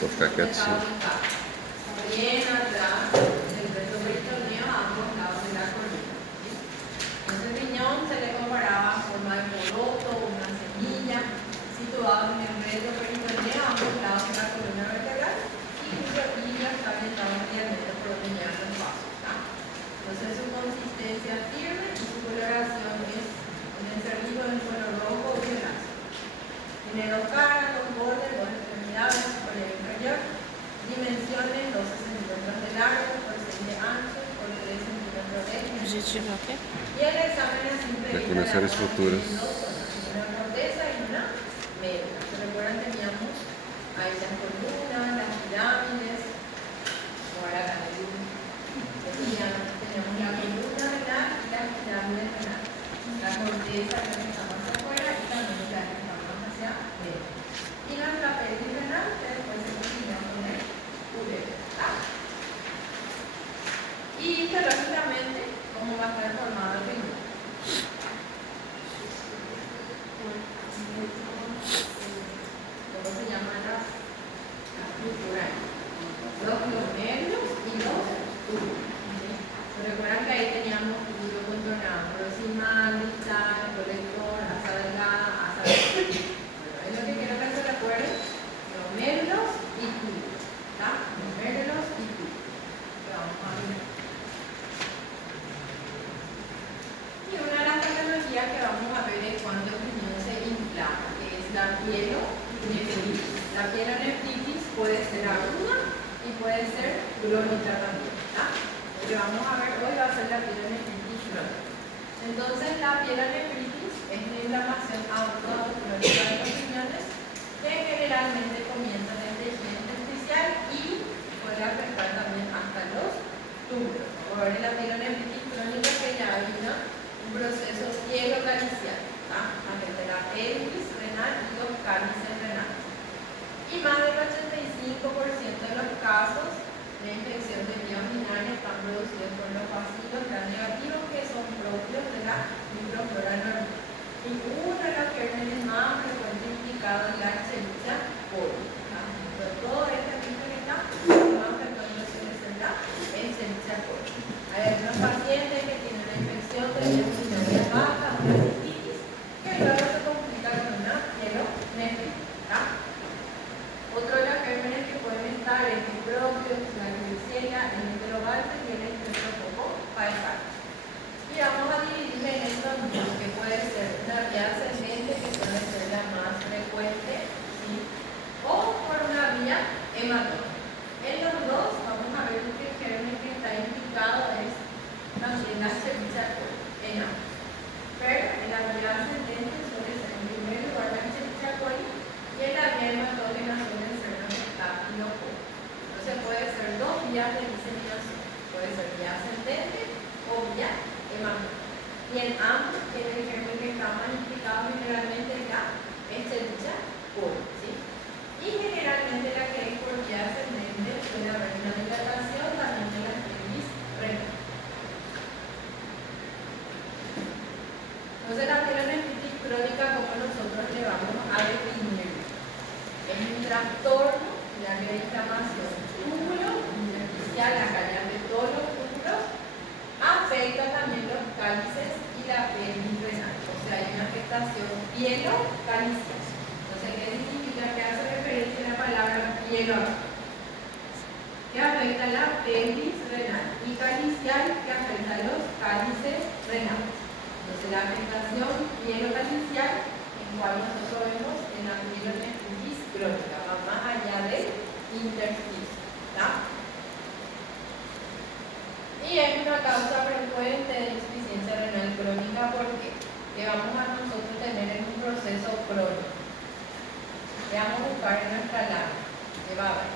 Toca que Estado ubicado bien atrás del resto peritoneo a ambos lados de la columna. Entonces, el riñón se le comparaba a forma de poroto o una semilla situado en el resto peritoneo a ambos lados de la columna vertebral y ya está orientado mediante por donde llegan los vasos. Entonces, su consistencia firme y su coloración es en el cervijo del suelo rojo y violáceo. Tiene dos caras, dos bordes, dos extremidades, superior e inferior. Dimensiones 12 centímetros de largo por 6 de ancho por 3 centímetros de diámetro. Y el examen a simple vista conocer estructuras. una corteza y una médula. ¿Se recuerdan? Teníamos ahí las columnas, las pirámides, ahora la columna. Teníamos la columna renal y la pirámide renal. La corteza que está más afuera y también la que está más hacia adentro. Y nuestra pelvis renal que después se continúa con el uretro. Y histológicamente, ¿cómo va a estar formado el riñón? ¿Cómo se llaman las estructuras? Los glomérulos y los túbulos. Recuerdan que ahí teníamos túbulo contornado, proximal, distal, colector, asa delgada, asa delgada. Bueno, es lo que quiero que se recuerden: glomérulos y túbulos. Glomérulos y túbulos. Vamos a ver. Y una de las patologías que vamos a ver es cuando el riñón se inflama, que es la pielonefritis. La pielonefritis puede ser aguda y puede ser crónica también. Lo que vamos a ver hoy va a ser la pielonefritis crónica. Entonces, la pielonefritis es una inflamación aguda o crónica de los riñones que generalmente comienza en el tejido intersticial y puede afectar también hasta los túbulos. Vamos a ver en la pielonefritis crónica que ya hay un proceso pielocalicial, desde la pelvis renal y los cálices renales. Y más del 85% de los casos de infección de vías urinarias están producidos por los bacilos gram negativos que son propios de la microflora normal. Y uno de los gérmenes más frecuentes implicados es la Escherichia coli. De todo este tipo que está, lo más frecuente suele ser la Escherichia coli. Hay algunos pacientes que tienen una infección de vías urinarias bajas, una cistitis, que luego se complica con una pielonefritis. Otro de los gérmenes que pueden estar es el propio, la Klebsiella, el Enterobalte y el Streptococcus pyogenes. Y vamos a dividir en estos dos, que puede ser una vía ascendente, que suele ser la más frecuente, ¿sí? O por una vía hematómica. En los dos vamos a ver que el germen que está implicado es también la Escherichia coli, en ambos. Pero en la vía ascendente suele ser en primer lugar la Escherichia coli y en la vía hematómica suele ser los estafilococcus. Entonces puede ser dos vías de diseminación, puede ser vía ascendente o vía hematómica. Y en ambos tiene el germen que está más implicado generalmente en la Escherichia coli, ¿sí? Y generalmente la que es por vía ascendente suele haber una dilatación también de la pelvis renal. Entonces la pielonefritis crónica, como nosotros le vamos a definir, es un trastorno de la inflamación túbulo intersticial, la calidad de todos los túbulos, afecta también los cálices y la pelvis renal. O sea, hay una afectación pielocalicial. Entonces, ¿qué significa? Que hace referencia a la palabra pielo, que afecta la pelvis renal, y calicial, que afecta a los cálices renales. Entonces, la afectación pielocalicial, en cual nosotros vemos en la pielonefritis crónica, va más allá del intersticio. Y es una causa frecuente de insuficiencia renal crónica porque vamos a nosotros tener en un proceso crónico. ¿Qué vamos a buscar en nuestra lámina? ¿Qué va a haber?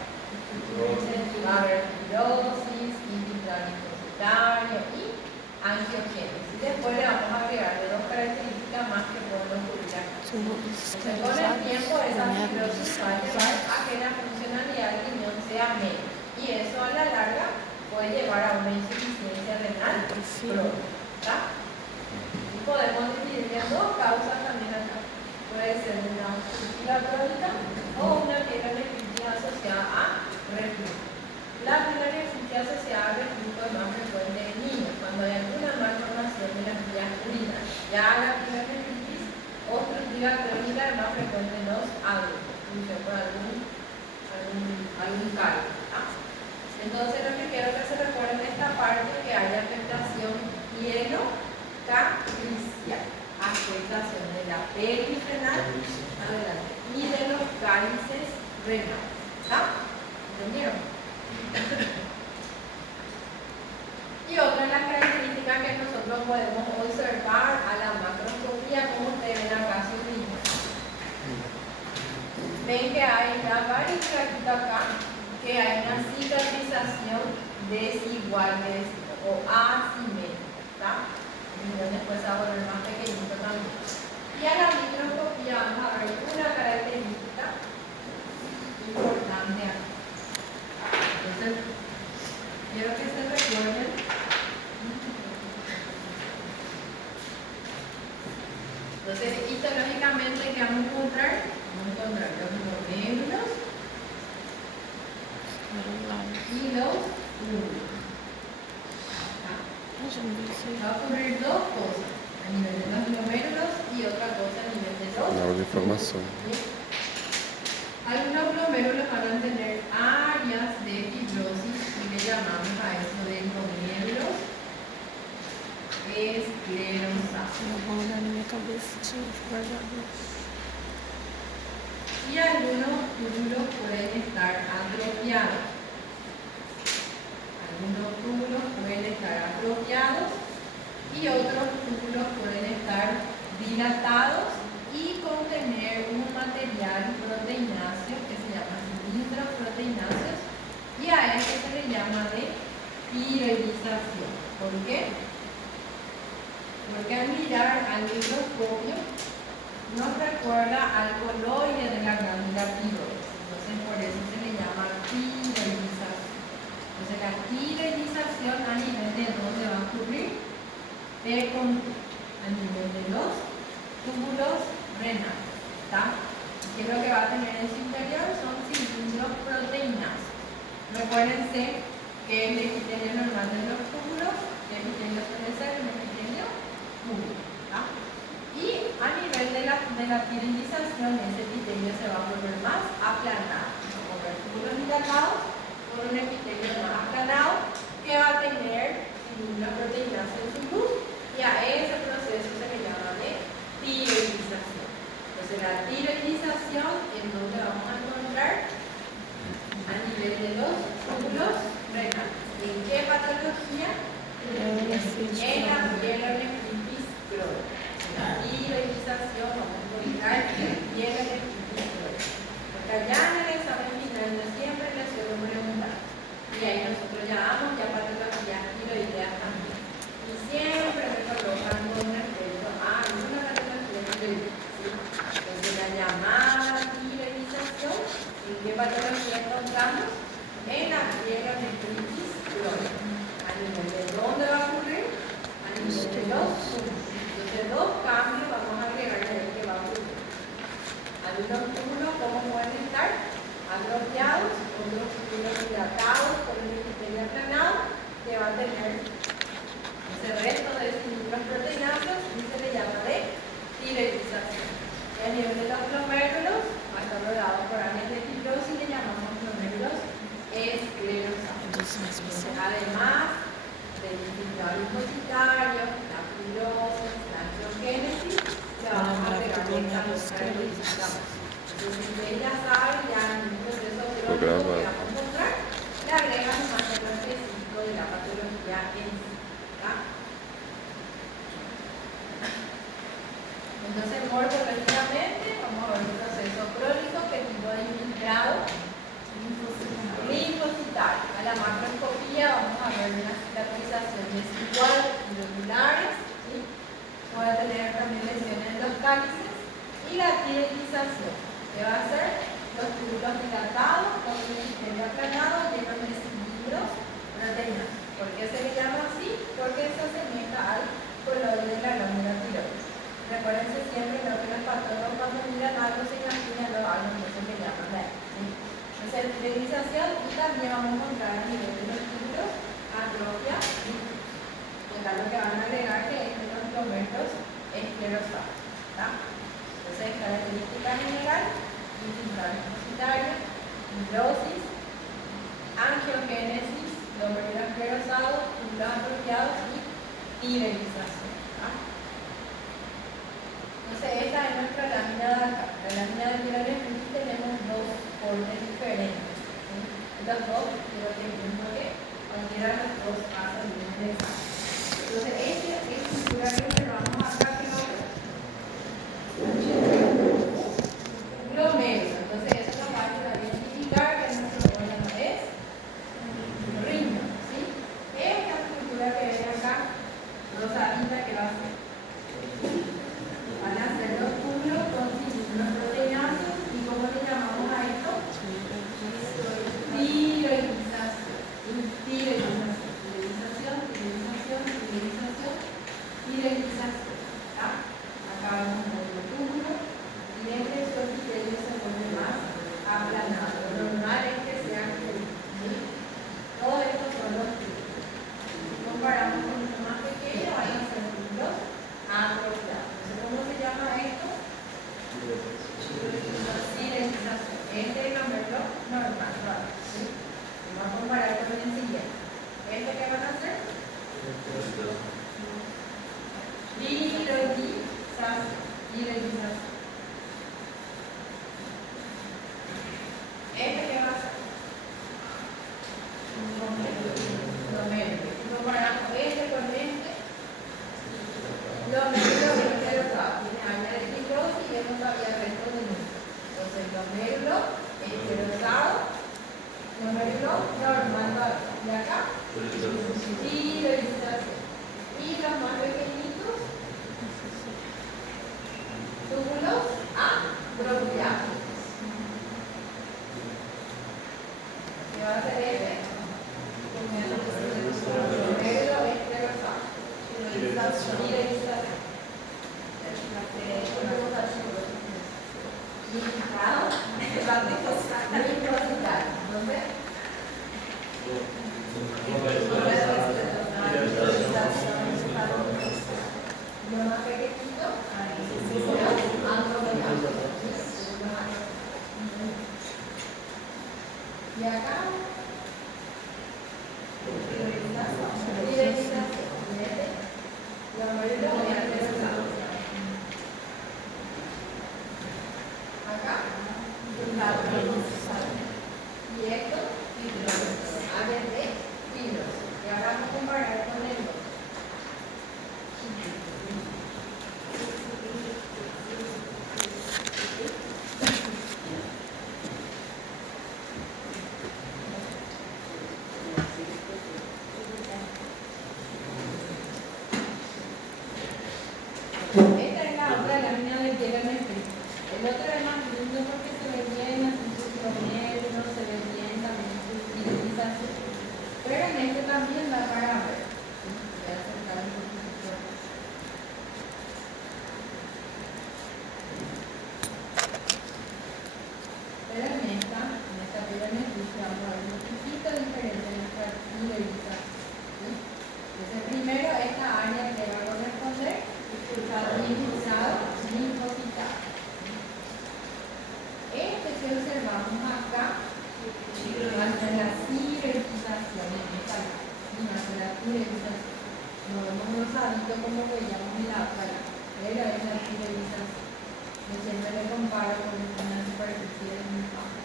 Va a haber fibrosis, intralinfocitario y angiogénesis. Después le vamos a agregar dos características más que pueden ocurrir acá. Entonces, con el tiempo esa fibrosis va a llevar a que la funcionalidad del riñón sea menos. Y eso a la larga puede llevar a una insuficiencia renal crónica. Y podemos dividir en dos causas también acá. Puede ser una úlcera crónica o una pielonefritis asociada algún caldo. Entonces lo que quiero que se recuerden de esta parte que hay afectación hienocacricial, afectación de la pelvis renal y de los cálices renales. ¿Entendieron? Y otra de las características que nosotros podemos observar a la macroscopía, como ustedes ven acá, su mismo. Ven que hay una varicela acá, que hay una cicatrización desigual, o asimétrica, y después se va a volver más pequeñito también. Y a la microscopía vamos a ver una característica importante aquí. Entonces, quiero que se recuerden. Entonces, histológicamente, ¿qué vamos a encontrar? Vamos a encontrar los glomérulos y los túbulos. Va a ocurrir dos cosas a nivel de los glomérulos y otra cosa a nivel de los información. Algunos glomérulos van a tener áreas de fibrosis y le llamamos a eso de glomérulos esclerosados. Y algunos túbulos pueden estar atrofiados. Y otros túbulos pueden estar dilatados y contener un material proteináceo que se llama cilindroproteináceos, y a eso se le llama de tiroidización. ¿Por qué? Porque al mirar al microscopio nos recuerda al coloide de la glándula tiroides. Entonces por eso se le llama tiroidización. Entonces la tiroidización a nivel de dónde va a ocurrir, a nivel de los túbulos renales. ¿Qué es lo que va a tener en su interior? Son cilindros proteináceos. Recuérdense que el epitelio normal de los túbulos, el epitelio suele ser un epitelio puro. Y a nivel de la tiroidización, ese epitelio se va a volver más aplanado. Va a volver túbulos dilatados por un epitelio más aplanado que va a tener cilindros proteináceos en su luz, y a ese proceso se le llama de tiroidización. Entonces la tiroidización es donde vamos a encontrar a nivel de los túbulos renales. ¿En qué patología? En la pielonefritis crónica. La tiroidización vamos a encontrar en pielonefritis crónica. Porque allá en el examen final no siempre les suelo preguntar. Y ahí nosotros ya damos patologías tiroideas también. Y siempre me colocan con respecto a alguna patología tiroidea. Entonces la llamada tiroidización, ¿en qué patología encontramos? En la pielonefritis crónica. ¿A nivel de dónde va a ocurrir? A nivel de los túbulos. Entonces dos cambios vamos a agregar ahí que va a ocurrir. Algunos túbulos, ¿cómo pueden estar? Atrofiados, otros túbulos dilatados por el epitelio aplanado, que va a tener ese resto de cilindros proteináceos y se le llama de tiroidización. Y a nivel de los glomérulos, va a estar rodeado por áreas de fibrosis, le llamamos glomérulos esclerosados. Además del infiltrado linfocitario, la fibrosis, la angiogénesis, le vamos a agregar estas dos características. Entonces, ustedes ya saben, ya en un proceso crónico que vamos a encontrar, le agregan un marcador específico de la patología en sí. Entonces, morfológicamente, vamos a ver un proceso crónico que tipo de infiltrado linfocitario. A la macroscopía vamos a ver una cicatrización desigual, irregulares, ¿sí? Voy a tener también lesiones en los cálices y la tiroidización, que va a ser los túbulos dilatados con un epitelio aplanado llenos de cilindros proteínas. ¿Por qué se le llama así? Porque se asemeja al coloide de la glándula tiroides. Recuérdense siempre lo que los patólogos cuando miran algo se imaginan algo que se le llama de ahí. Entonces, tiroidización, y también vamos a encontrar a nivel de los túbulos atrofia, lo que van a agregar que es de los glomérulos esclerosados. Entonces, característica general, infiltrado linfocitario, fibrosis, angiogénesis, glomérulo esclerosado, túbulos atrofiados y fiberización. Entonces, esta es nuestra lámina de acá. La lámina de pielonefritis tenemos dos cortes diferentes. ¿Sí? Los dos, quiero que entiendan que cualquiera de los dos va a salir interesante. Entonces, este estructurario que vamos acá, que va a ver. Glomérulo. Entonces, eso nos va a ayudar a identificar que nuestro órgano es riñón. ¿Sí? Esta estructura que ven acá, rosadita, que va a ser. Van a ser los túbulos con cilindros proteinados. ¿Y cómo le llamamos a esto? Fiberización. Fiberización. Acá vemos otro túbulo y entre su epitelio se vuelve más aplanado. Lo normal es que sean túbulos. Todos estos son los túbulos. Si comparamos con uno más pequeño, van a ser túbulos atrofiados. ¿Cómo se llama esto? Fiberización. Este es el número normal. ¿Sí? Vamos a comparar con el siguiente. ¿Este qué van a hacer? Fiberización. ¿Este qué va a ser? Glomérulo. Si comparamos este con este, glomérulo esclerosado. Tiene área de fibrosis y vemos todavía el resto de núcleo. Entonces, glomérulo esclerosado, glomérulo normal. ¿Y acá? Fiberización. Y los más pequeñitos, túbulos atrofiados. ¿Qué va a hacer este? Glomérulo esclerosado. Fiberización. Lo más pequeñito, y acá, acá, y esto, áreas de fibrosis. Y ahora vamos a comparar con el otro. Esta es la otra lámina de pielonefritis. El otro es más lindo porque se ve bien así sus glomérulos, se ve bien también su fiberización. Pero en este también da para ver. Voy a acercar un poquito. Pero en esta pielonefritis vamos a ver un poquito diferente en nuestra fiberización. ¿Sí? Entonces primero esta área que va a corresponder linfosado, linfocitado. Este que observamos acá va a ser la fiberización. No vemos rosadito como veíamos en la otra, pero es la fiberización. Yo siempre le comparo con una superficie de un campo.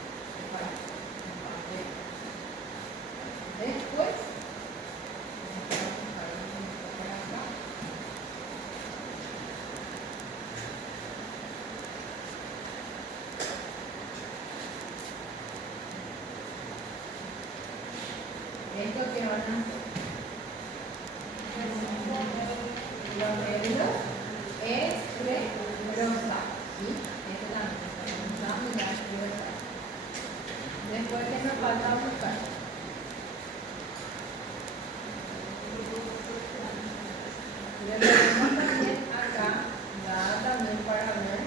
Después, esto que van a hacer, glomérulos esclerosados, ¿sí? Esto también está usando la esclerosado. Después, ¿qué nos falta buscar? Le ponemos también acá, nada también para ver.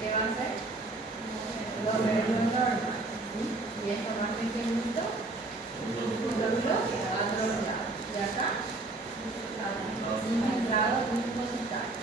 ¿Qué va a hacer? Glomérulo normal. ¿Sí? Y esto más pequeñito, glóbulo atrofiado. Y acá, infiltrado linfocitario.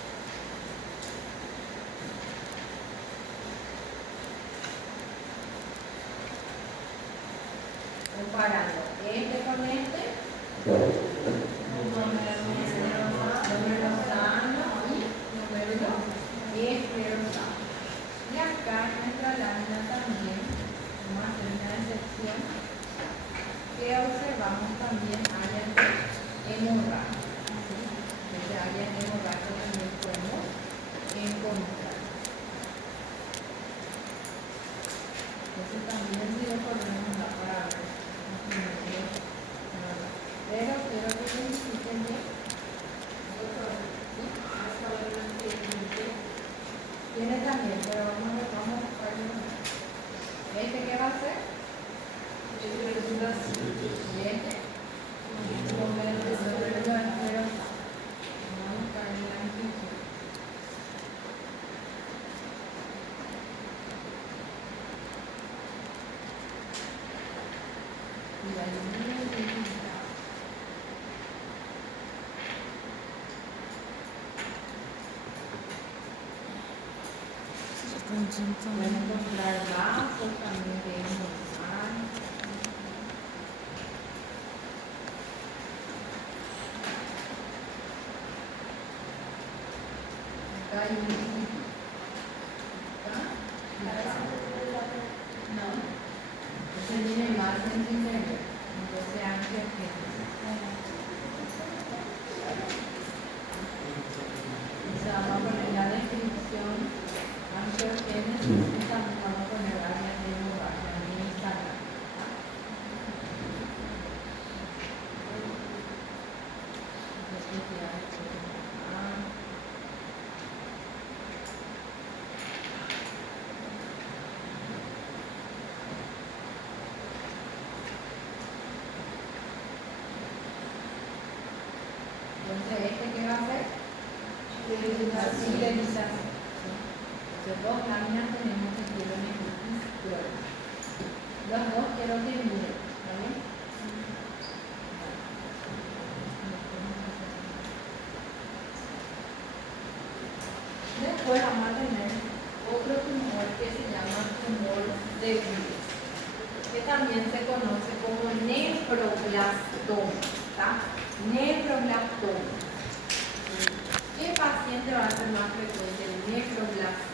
Tiene también, pero vamos a buscar uno. ¿Este qué va a ser? Y este. Con menos de 0,0. Vamos a buscar la inscripción. Y la línea de pueden encontrar vasos también que es normal. Acá hay un no, este tiene más centímetros, entonces antes que vamos a poner la descripción antes que vamos a poner áreas de lugar en Instagram. Entonces, ¿este qué va a hacer? Fidelización. Entonces, dos láminas tenemos que quiero nefritis. Los dos quiero que miren, ¿vale? Después vamos a tener otro tumor que se llama tumor de Willis, que también se conoce como nefroblastoma. Nefroblastoma. ¿Qué paciente va a ser más frecuente el nefroblastoma?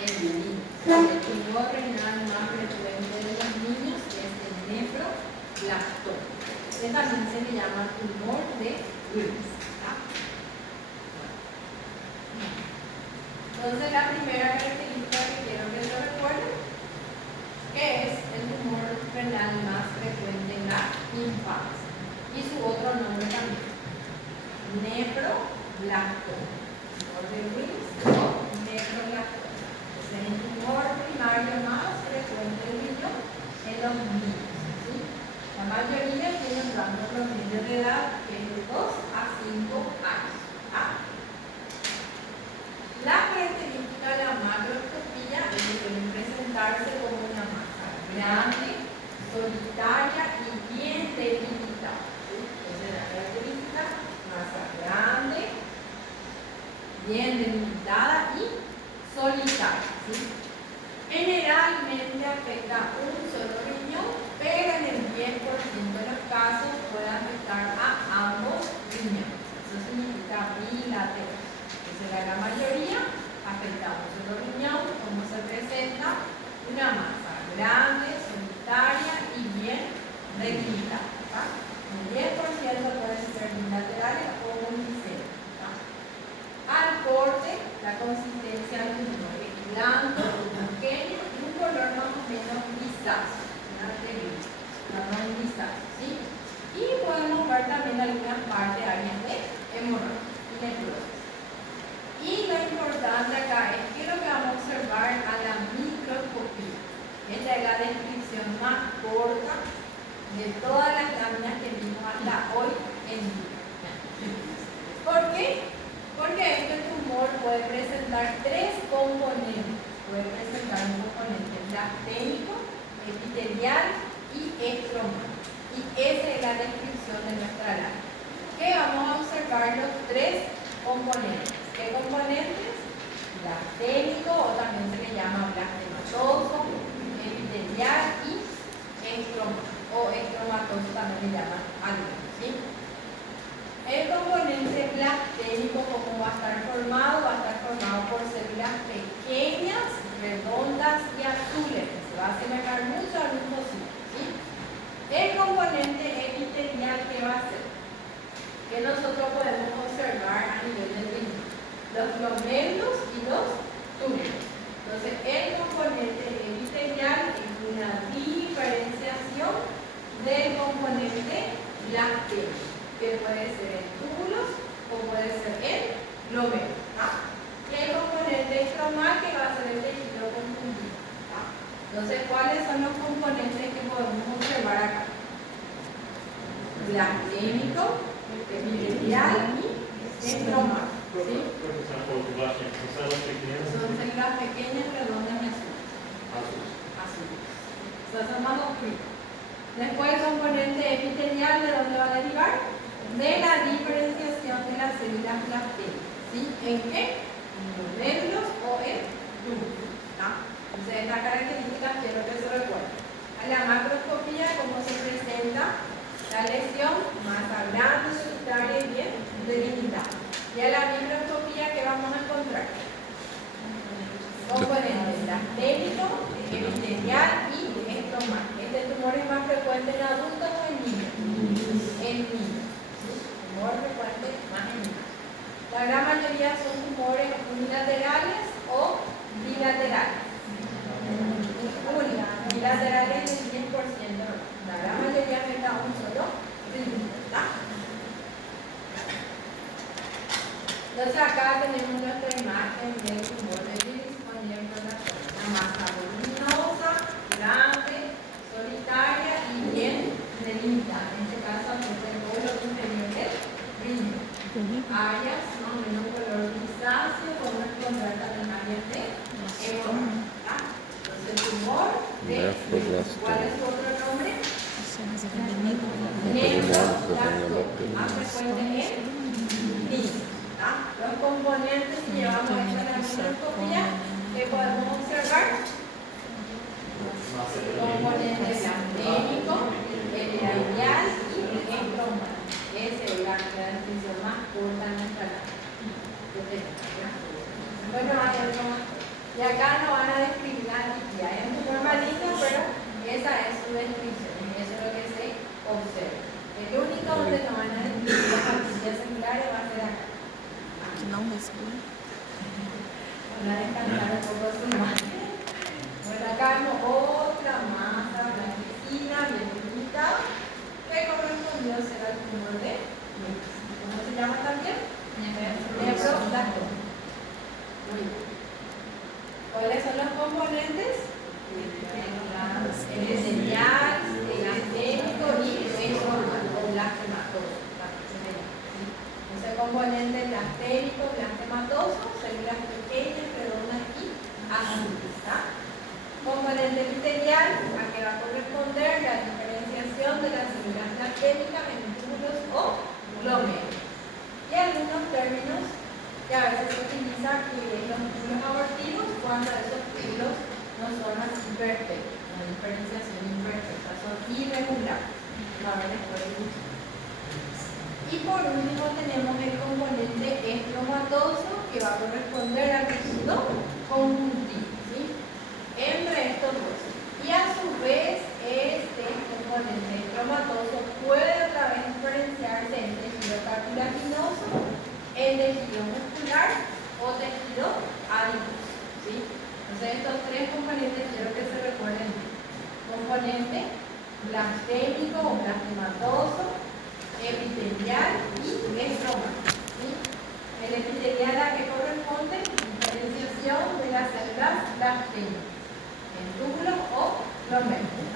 El niño. El tumor renal más frecuente de los niños es el nefroblastoma. Este también se le llama tumor de Willis. Entonces, la primera característica que quiero que se recuerden, que es el tumor renal más frecuente en la infancia. Y su otro nombre también, nefroblastoma. Tumor de Willis o nefroblastoma. Es el tumor primario más frecuente del niño en los niños. ¿Sí? La mayoría tienen un rango promedio de edad que es de 2 a 5 años. La característica de la macroscopía es que pueden presentarse como una masa grande, solitaria y bien delimitada. ¿Sí? Esa es la característica, masa grande, bien delimitada y solitaria. ¿Sí? Generalmente afecta a un solo riñón, pero en el 10% de los casos puede afectar a ambos riñones. Eso significa bilateral. La mayoría afecta a un solo riñón, como se presenta una masa grande, solitaria y bien delimitada. El 10% pueden ser bilaterales o unicelulares. Al corte, la consistencia del tumor es blando, pequeño y un color más o menos grisáceo. ¿Sí? Y podemos ver también algunas partes áreas de hemorragia y necrosis. Y lo importante acá es que lo que vamos a observar a la microscopía. Esta es la descripción más corta de todas las láminas que vimos hasta hoy en día. ¿Por qué? Porque este tumor puede presentar tres componentes. Puede presentar un componente blasténico, epitelial y estromal. Y esa es la descripción de nuestra lámina. Que vamos a observar los tres componentes. ¿Qué componentes? Blasténico, o también se le llama blastematoso, epitelial y estromal, o estromatoso también le llaman algunos, ¿sí? El componente blasténico, ¿cómo va a estar formado? Va a estar formado por células pequeñas, redondas y azules, que se va a asemejar mucho al linfocito, ¿sí? El componente epitelial, ¿qué va a ser? Que nosotros podemos observar a nivel del riñón. Los glomérulos y los túneles. Entonces, el componente epitelial es una diferenciación del componente blasténico, que puede ser en túbulos o puede ser en glomérulos. Y hay Entonces, ¿cuáles son los componentes que podemos observar acá? Blastémico, epitelial y estromal. ¿Sí? Son células pequeñas, redondas y azules. Esas son más oscuras. Después el componente epitelial, ¿de dónde va a derivar? De la diferenciación de las células blastémicas. ¿Sí? ¿En qué? En los nervios o en túbulos. Entonces, estas características quiero que se recuerden. A la macroscopía, cómo se presenta la lesión, masa grande, solitaria y bien delimitada. Y a la microscopía, ¿qué vamos a encontrar? Componentes blastémico, epitelial y estromal. ¿Este tumor es más frecuente en adultos o en niños? En niños. ¿Sí? Tumor frecuente más en niños. La gran mayoría son tumores unilaterales o bilaterales. Bilaterales del 100%. La gran mayoría afecta a un solo ritmo. Entonces acá tenemos nuestra imagen del tumor de Willis con la masa voluminosa, grande, solitaria y bien delimitada. En este caso, el bolo inferior del ritmo. Áreas más o menos color grisáceo, podemos encontrar también áreas de hemorragia. Entonces, el tumor de ¿cuál es su otro nombre? Nefroblastoma, más frecuente en niños. Los componentes que llevamos a la microscopía que podemos observar: componente blastémico, epitelial y estromal. Esa es la descripción más corta en nuestra labor. Bueno, y acá no van a describir la etiqueta. Es un tumor maligno, pero esa es su descripción. Y eso es lo que se observa. El único donde no van a describir las partículas celulares va a ser acá. Não respira. Van a descansar un poco su imagen. Bueno, acá vemos otra masa blanquecina, bien delimitada, que correspondió a ser el tumor de Willis. ¿Cómo se llama también? Nefroblastoma. Muy bien. ¿Cuáles son los componentes? El epitelial, el blastémico y el estromal o blastematoso. Entonces, componente blastémico, blastematoso, células pequeñas, redondas y azules. Componente epitelial, a que va a corresponder la diferenciación de las células blastémicas en túbulos o glómerulos. Y algunos términos que a veces se utilizan, que es los túbulos abortivos, cuando esos túbulos no son así perfectos, la diferenciación imperfecta, son irregulares. A ver después. Y por último tenemos el componente estromatoso, que va a corresponder al tejido conjuntivo, ¿sí? Entre estos dos. Y a su vez, este componente estromatoso puede otra vez diferenciarse en tejido cartilaginoso, en tejido muscular o tejido adiposo, ¿sí? Entonces, estos tres componentes quiero que se recuerden. Componente blastémico o blastematoso, epitelial y estromal. ¿Sí? El epitelial a que corresponde diferenciación de las células blastémicas en túbulos o glómerulos.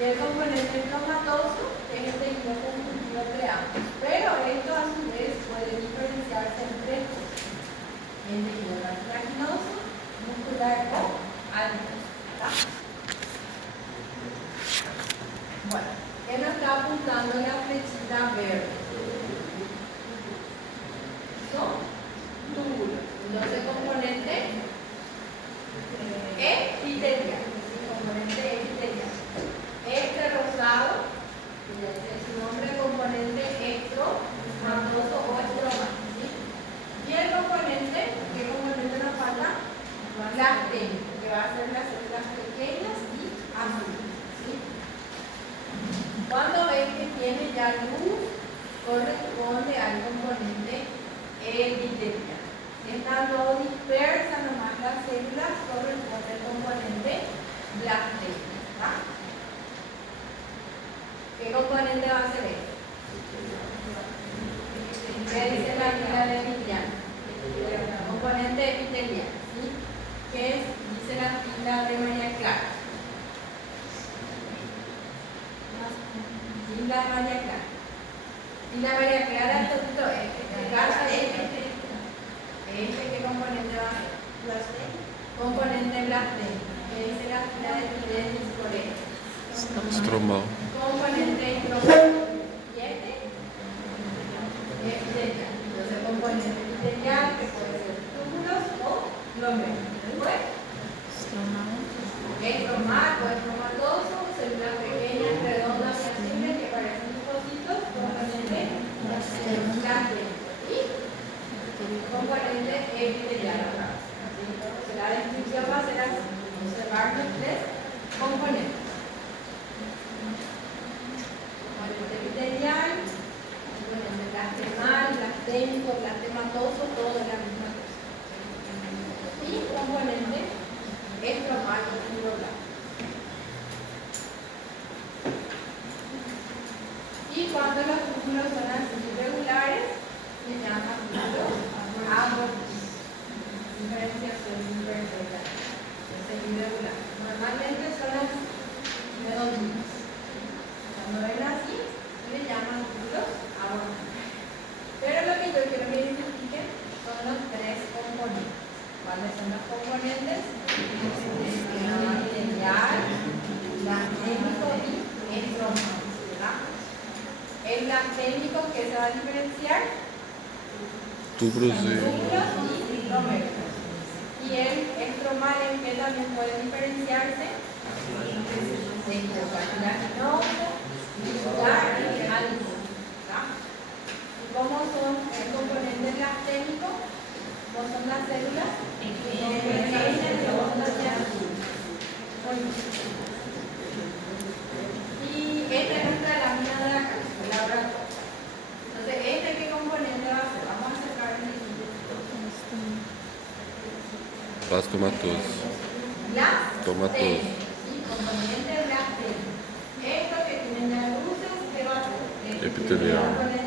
Y el componente estromatoso es el tejido conjuntivo entre ambos. Pero esto a su vez puede diferenciarse en tres cosas: en tejido cartilaginoso, muscular o adiposo. Bueno, ¿qué nos está apuntando la flechita verde? Son túbulos. Entonces, componente epitelial. ¿Sí? Componente epitelial. Este rosado, que ya dice su nombre, componente estromatoso o estromal. ¿Sí? Y el componente, ¿qué componente nos falta? Blastémico, que va a ser las células pequeñas y azules. ¿Sí? Cuando ven que tiene ya luz, corresponde al componente epitelial. Si están todo dispersas nomás las células, corresponde al componente blastémico. ¿Qué componente va a ser este? ¿Qué dice la fila de epitelial? Componente epitelial. ¿Sí? ¿Qué es? Dice la fila de María Clara. La María Clara, el doctor, ¿qué componente va a ser? Componente blastén. ¿Qué dice la fila de epidermis por él? Stroma. Componente hidrogéneo. ¿Y este? Epitelial. Entonces, componente epitelial que puede ser túbulos o glomérulos. Después, estromal o estomatoso, células pequeñas, redondas y simples que parecen trocitos, componente blastén. Y componente epitelial. Entonces, la descripción va a ser así. Observar los tres componentes. Componente epitelial, componente blastemal, blastémico, blastematoso, todo es la misma cosa. Y componente estromal o fibroblasto. Y cuando los túbulos son así irregulares, se llaman túbulos amorfos. Diferenciación imperfecta. Es irregular. Normalmente son así, redonditos. Cuando ven así, le llaman túbulos amorfos. Pero lo que yo quiero que identifiquen son los tres componentes. ¿Cuáles son los componentes? Epitelial, blastémico y estromal. El blastémico, ¿qué se va a diferenciar? Túbulos de... Túbulos y glomérulos. Y el estromal, ¿en qué también puede diferenciarse? Cartilaginoso, tisular y adiposo. ¿Y cómo son el componente blastémico? ¿Cómo son las células? Pequeñas, redondas y azules. Y esta es nuestra lámina de acá, el laboratorio. Entonces, ¿qué componente va a ser? Vamos a sacar el Blastomatosis. Blastémico. Sí, componente blastémico. Esto que tienen las luces, ¿qué va a ser? Epitelial.